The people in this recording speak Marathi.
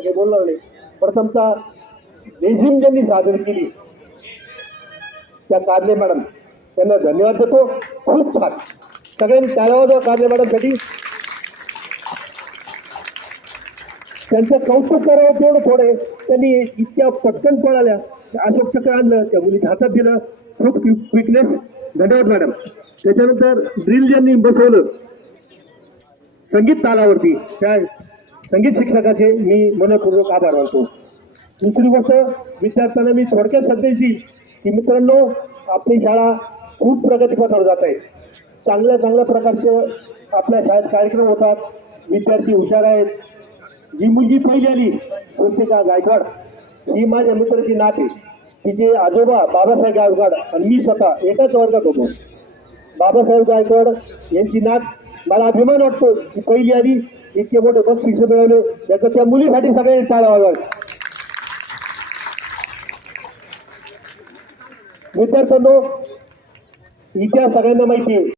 काही बोलणार नाही. प्रथमतः रेझ्यूम ज्यांनी सादर केली त्या कारले मॅडम त्यांना धन्यवाद देतो. खूप छान, सगळ्यांनी टाळ्या वाजवा कारले मॅडमसाठी. त्यांचं कौतुक करावं तेवढं थोडे, त्यांनी इतक्या पटकन पळाल्या, अशोक चक्र आणलं, त्या मुलीच्या हातात दिलं, खूप क्विकनेस. धन्यवाद मॅडम. त्याच्यानंतर ड्रिल ज्यांनी बसवलं संगीत तालावरती, त्या संगीत शिक्षकाचे मी मनपूर्वक आभार मानतो. दुसरी गोष्ट विद्यार्थ्यांना मी थोडक्यात संदेश देईल की मित्रांनो, आपली शाळा खूप प्रगतीपथावर जात आहे. चांगल्या प्रकारचे आपल्या शाळेत कार्यक्रम होतात, विद्यार्थी हुशार आहेत. जी मुलगी पहिली आली पुस्तिका गायकवाड, ही माझ्या मित्राची नात आहे. तिचे आजोबा बाबासाहेब गायकवाड आणि मी स्वतः एकाच वर्गात होतो. बाबासाहेब गायकवाड यांची नात, मला अभिमान वाटतो की पहिली आली, इतके मोठे बक्षीस मिळवले, त्याचं त्या मुलीसाठी सगळ्यांनी टाळ्या वाजवाव्या. विद्यार्थ्यांनो, इतिहास सगळ्यांना माहिती आहे.